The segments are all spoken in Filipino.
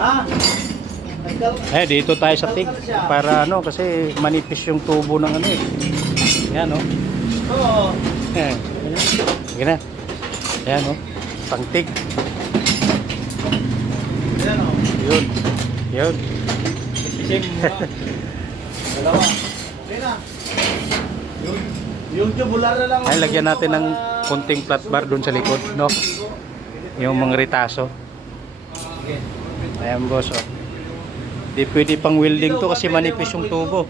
Ha? Dito tayo sa TIG para ano kasi manipis yung tubo ng ano eh. Yan oh. Oo. Sige na. Yan oh. Pang TIG. Yan o. Yun. Yun. Isim mo na. Dalawa. Okay na. Yung tubular na lang. Ay, lagyan natin ng konting flat bar doon sa likod, no? Yung mga ritaso. Ayan boss, oh. Di pwede pang welding to kasi manipis yung tubo.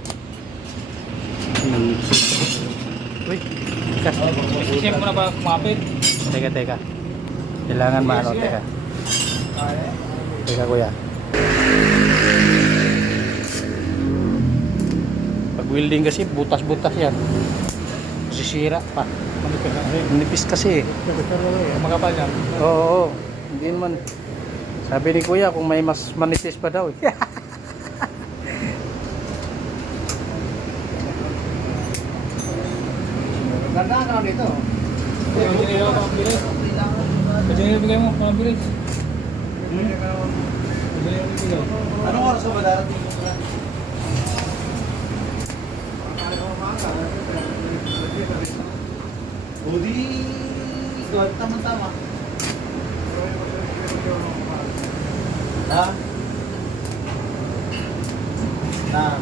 Uy, teka. Isim mo na ba kumapit? Teka. Kailangan maano, teka. Teka kuya. Pag welding kasi, butas-butas yan. Sisira pa. Manipis kasi. Magkapal yan. Oo, hindi naman. Sabi ni kuya kung may mas manipis pa daw. Ganda ka dito. Kasi bigay mo, pambilis. Anong oras ka ba darating mo pala? Udi, tama-tama. Ha? Na.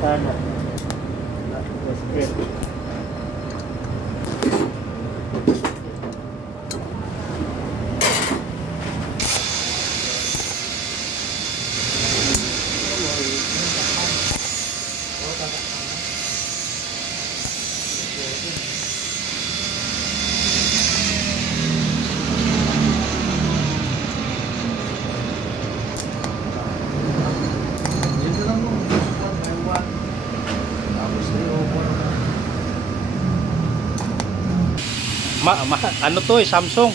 Tama. Dito lang mo. Tapos Ano to eh, Samsung.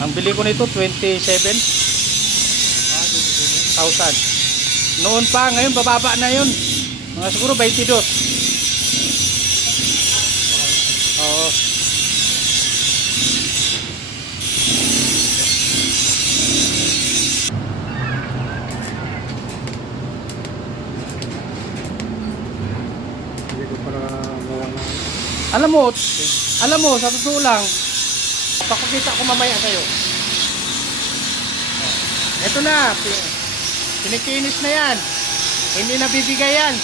Ang bili ko nito 27,000. Noon pa, ngayon bababa na yun. Mga siguro 22. Oo. Alam mo, sa totoo lang, papakita ko mamaya sa'yo. Ito na, pinikinis na yan. Hindi na bibigay yan.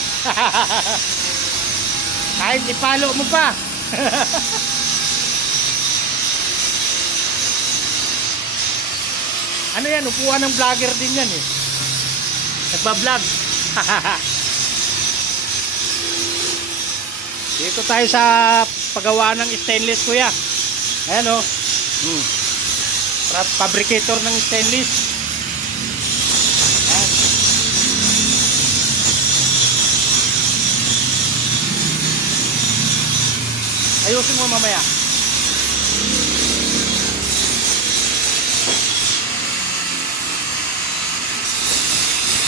Kahit ipalo mo pa. Ano yan, upuan ng vlogger din yan eh. Nagbablog. Dito tayo sa paggawa ng stainless kuya. Ayan o. Fabricator ng stainless. Ayan. Ayusin mo mamaya.